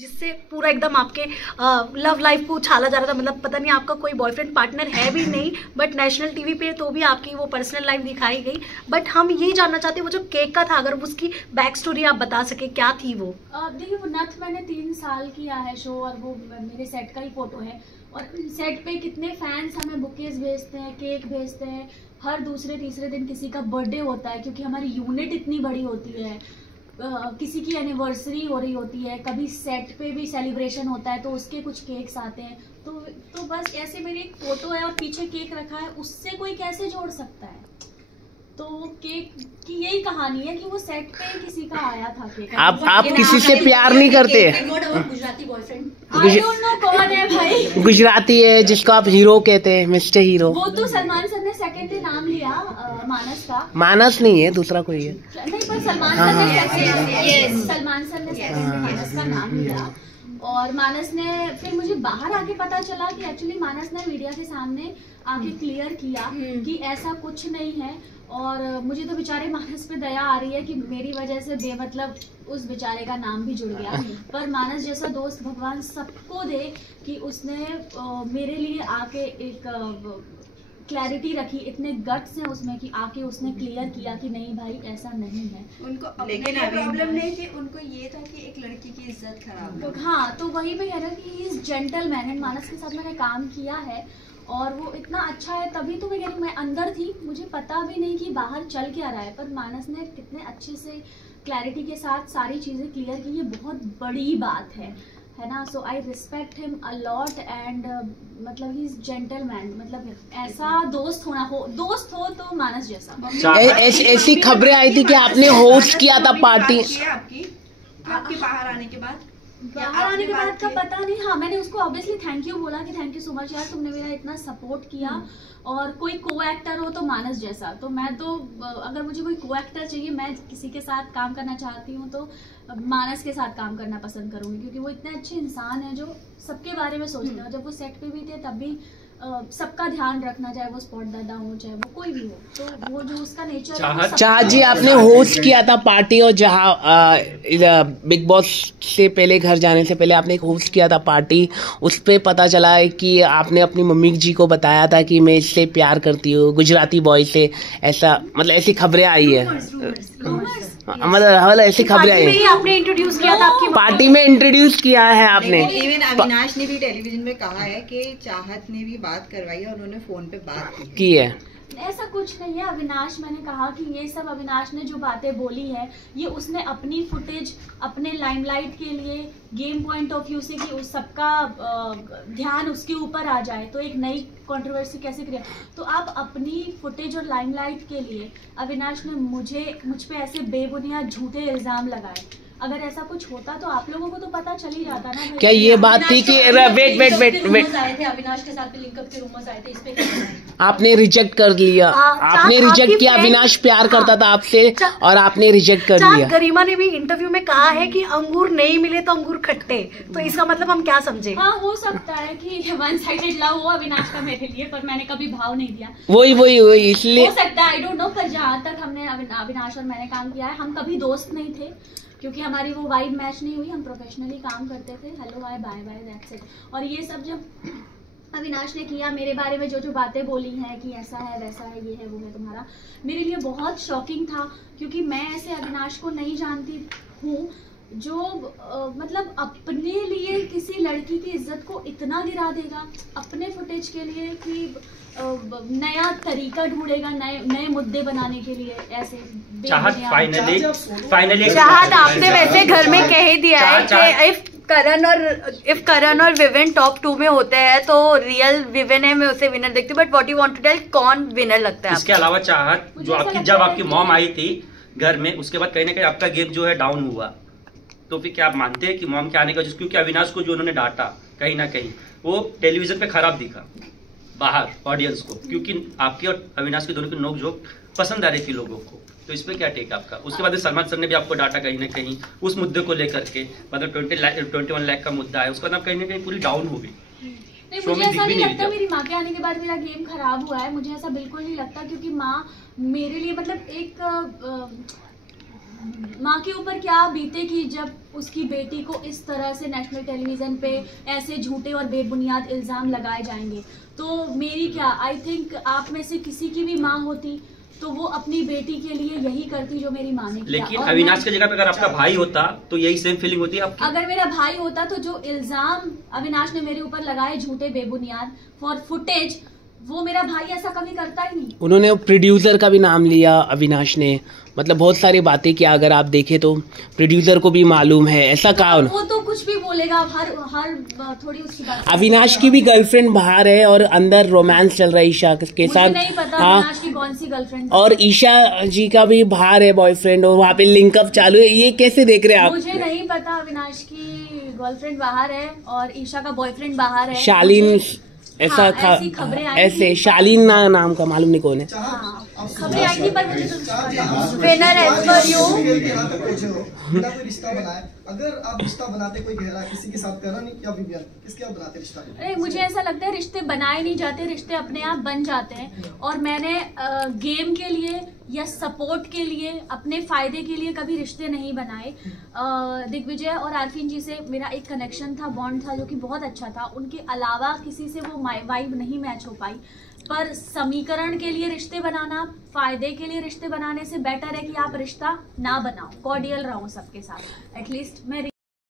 जिससे पूरा एकदम आपके लव लाइफ को उछाला जा रहा था। मतलब पता नहीं आपका कोई बॉयफ्रेंड पार्टनर है भी नहीं, बट नेशनल टीवी पे तो भी आपकी वो पर्सनल लाइफ दिखाई गई। बट हम यही जानना चाहते हैं वो जो केक का था, अगर उसकी बैक स्टोरी आप बता सके, क्या थी वो? देखिए वो नथ मैंने 3 साल किया है शो, और वो मेरे सेट का ही फोटो है। और सेट पे कितने फैंस हमें बुकेज भेजते हैं, केक भेजते हैं। हर दूसरे तीसरे दिन किसी का बर्थडे होता है, क्योंकि हमारी यूनिट इतनी बड़ी होती है। किसी की एनिवर्सरी हो रही होती है, कभी सेट पे भी सेलिब्रेशन होता है तो उसके कुछ केक्स आते हैं। तो बस ऐसे मेरी एक फोटो है और पीछे केक रखा है, उससे कोई कैसे जोड़ सकता है? तो केक की यही कहानी है कि वो सेट पे किसी का आया था केक। आप किसी से प्यार नहीं करते? Gujarati boyfriend, I don't know कौन है भाई। गुजराती है जिसको आप हीरो कहते हैं, मिस्टर हीरो। वो तो सलमान सर ने सेकंड नाम लिया मानस का। मानस नहीं है, दूसरा कोई है। नहीं, पर सलमान सर ने सलमान सर ने सेकंड मानस का नाम लिया। और मानस ने फिर मुझे बाहर आके पता चला कि एक्चुअली मानस ने मीडिया के सामने आके क्लियर किया कि ऐसा कुछ नहीं है। और मुझे तो बेचारे मानस पे दया आ रही है कि मेरी वजह से बेमतलब उस बेचारे का नाम भी जुड़ गया। पर मानस जैसा दोस्त भगवान सबको दे कि उसने मेरे लिए आके एक क्लैरिटी रखी। इतने गट्स हैं उसमें कि आके उसने क्लियर किया कि नहीं भाई ऐसा नहीं है। उनको लेकिन प्रॉब्लम नहीं थी, उनको ये था कि एक लड़की की इज्जत खराब हो। हाँ, तो वही मैं कह रहा कि ही इज जेंटलमैन। मानस के साथ मैंने काम किया है और वो इतना अच्छा है, तभी तो मैं कह रही हूँ। मैं अंदर थी, मुझे पता भी नहीं कि बाहर चल क्या रहा है, पर मानस ने कितने अच्छे से क्लैरिटी के साथ सारी चीज़ें क्लियर की। ये बहुत बड़ी बात है ना। So I respect him a lot and मतलब ही इज जेंटलमैन। मतलब ऐसा दोस्त हो तो मानस जैसा। ऐसी खबरें आई थी कि आपने होस्ट किया था पार्टी आपके बाहर आने के बाद का पता नहीं। हाँ, मैंने उसको ऑब्वियसली थैंक यू बोला कि थैंक यू सो मच यार, तुमने मेरा इतना सपोर्ट किया। और कोई को एक्टर हो तो मानस जैसा। तो मैं तो अगर मुझे कोई को एक्टर चाहिए, मैं किसी के साथ काम करना चाहती हूँ तो मानस के साथ काम करना पसंद करूंगी, क्योंकि वो इतने अच्छे इंसान है जो सबके बारे में सोचते हैं। जब वो सेट पे भी थे तब भी सबका ध्यान रखना, चाहे वो स्पॉट दादा हो चाहे वो कोई भी हो, तो वो जो उसका नेचर है। चाहत जी, आपने होस्ट किया था पार्टी, और जहाँ बिग बॉस से पहले, घर जाने से पहले आपने एक होस्ट किया था पार्टी। उस पे पता चला है कि आपने अपनी मम्मी जी को बताया था कि मैं इससे प्यार करती हूँ, गुजराती बॉय से। ऐसा मतलब ऐसी खबरें आई है, मतलब ऐसी खबरें आई है। आपने इंट्रोड्यूस किया था आपकी पार्टी में, इंट्रोड्यूस किया है आपने। इवन अविनाश ने भी टेलीविजन में कहा है कि चाहत ने भी बात करवाई है, उन्होंने फोन पे बात की है। ऐसा कुछ नहीं है अविनाश। मैंने कहा कि ये सब अविनाश ने जो बातें बोली है, ये उसने अपनी फुटेज, अपने लाइमलाइट के लिए, गेम पॉइंट ऑफ व्यू से कि उस सबका ध्यान उसके ऊपर आ जाए, तो एक नई कंट्रोवर्सी कैसे क्रिएट। तो आप अपनी फुटेज और लाइमलाइट के लिए अविनाश ने मुझ पे ऐसे बेबुनियाद झूठे इल्जाम लगाए। अगर ऐसा कुछ होता तो आप लोगों को तो पता चल ही जाता ना। क्या ये बात थी कि वेट आए थे अविनाश के साथ लिंकअप के रूमर्स आए थे, इस पे आपने रिजेक्ट कर लिया? आपने रिजेक्ट किया? अविनाश प्यार करता था आपसे और आपने रिजेक्ट कर लिया। गरिमा ने भी इंटरव्यू में कहा है कि अंगूर नहीं मिले तो अंगूर खट्टे, तो इसका मतलब हम क्या समझे? हाँ, हो सकता है कि वन साइडेड लव हो अविनाश का मेरे लिए, पर मैंने कभी भाव नहीं दिया। वही इसलिए हो सकता है, आई डोंट नो। पर जहाँ तक हमने अविनाश और मैंने काम किया है, हम कभी दोस्त नहीं थे, क्योंकि हमारी वो वाइब मैच नहीं हुई। हम प्रोफेशनली काम करते थे, hello bye bye bye that's it. और ये सब जब अविनाश ने किया मेरे बारे में, जो बातें बोली हैं कि ऐसा है वैसा है, ये है वो है तुम्हारा, मेरे लिए बहुत शॉकिंग था। क्योंकि मैं ऐसे अविनाश को नहीं जानती हूँ जो मतलब अपने लिए किसी लड़की की इज्जत को इतना गिरा देगा, अपने फुटेज के लिए कि नया तरीका ढूंढेगा, नए मुद्दे बनाने के लिए। ऐसे चाहत फाइनली चाहत आपने वैसे घर में कह ही दिया है कि इफ करण और विवेन टॉप 2 में होते हैं तो रियल विवेन है, मैं उसे विनर देखती हूँ। But what you want to tell, कौन विनर लगता है? इसके अलावा चाहत जो जब आपकी मॉम आई थी घर में, उसके बाद कहीं ना कहीं आपका गेम जो है डाउन हुआ, तो फिर क्या आप मानते हैं कि मॉम के आने का, क्योंकि अविनाश को जो उन्होंने डांटा कहीं ना कहीं वो टेलीविजन पे खराब दिखा बाहर ऑडियंस को, क्योंकि आपकी और अविनाश के दोनों की नोकझोंक पसंद आ रही थी लोगों को। तो इस पे क्या टेक आपका? उसके बाद सलमान सर ने भी आपको डाटा कहीं ना कहीं उस मुद्दे को लेकर के, मतलब 21 लाख का मुद्दा है, उसका नाम कहीं ना कहीं पूरी डाउन हो गई। नहीं, मुझे ऐसा नहीं लगता मेरी माँ के आने के बाद मेरा गेम खराब हुआ है। मुझे ऐसा बिल्कुल नहीं लगता, क्योंकि माँ मेरे लिए मतलब एक माँ के ऊपर क्या बीते कि जब उसकी बेटी को इस तरह से नेशनल टेलीविजन पे ऐसे झूठे और बेबुनियाद इल्ज़ाम लगाए जाएंगे। तो मेरी क्या, आई थिंक आप में से किसी की भी माँ होती तो वो अपनी बेटी के लिए यही करती जो मेरी माँ ने किया। लेकिन अविनाश की जगह पे अगर आपका भाई होता तो यही सेम फीलिंग होती है आपकी? अगर मेरा भाई होता तो जो इल्जाम अविनाश ने मेरे ऊपर लगाए झूठे बेबुनियाद फॉर फुटेज, वो मेरा भाई ऐसा कभी करता ही नहीं। उन्होंने प्रोड्यूसर का भी नाम लिया अविनाश ने, मतलब बहुत सारी बातें किया। अगर आप देखें तो प्रोड्यूसर को भी मालूम है, ऐसा कहा वो तो कुछ भी बोलेगा, हर थोड़ी उसकी बात। अविनाश की भी गर्लफ्रेंड बाहर है और अंदर रोमांस चल रहा है ईशा के साथ। मुझे नहीं पता अविनाश की कौन सी गर्लफ्रेंड। और ईशा जी का भी बाहर है बॉयफ्रेंड और वहाँ पे लिंकअप चालू है। ये कैसे देख रहे हैं आप? मुझे नहीं पता अविनाश की गर्लफ्रेंड बाहर है और ईशा का बॉयफ्रेंड बाहर है। शालीन ऐसा हाँ, ऐसी खबरें आई ऐसे थी। शालीन नाम का मालूम नहीं कौन है। हाँ, खबरें आई थी पर मुझे तो ट्रेनर एज पर यू बिना कोई रिश्ता बनाए, अगर आप रिश्ता बनाते कोई गहरा किसी के साथ करना नहीं या विवियन किसके साथ बनाते रिश्ता? अरे मुझे ऐसा लगता है रिश्ते बनाए नहीं जाते, रिश्ते अपने आप बन जाते हैं। और मैंने गेम के लिए या सपोर्ट के लिए, अपने फायदे के लिए कभी रिश्ते नहीं बनाए। दिग्विजय और आरफीन जी से मेरा एक कनेक्शन था, बॉन्ड था जो कि बहुत अच्छा था। उनके अलावा किसी से वो वाइब नहीं मैच हो पाई। पर समीकरण के लिए रिश्ते बनाना, फायदे के लिए रिश्ते बनाने से बेटर है कि आप रिश्ता ना बनाओ, कॉर्डियल रहो सबके साथ। एटलीस्ट मैं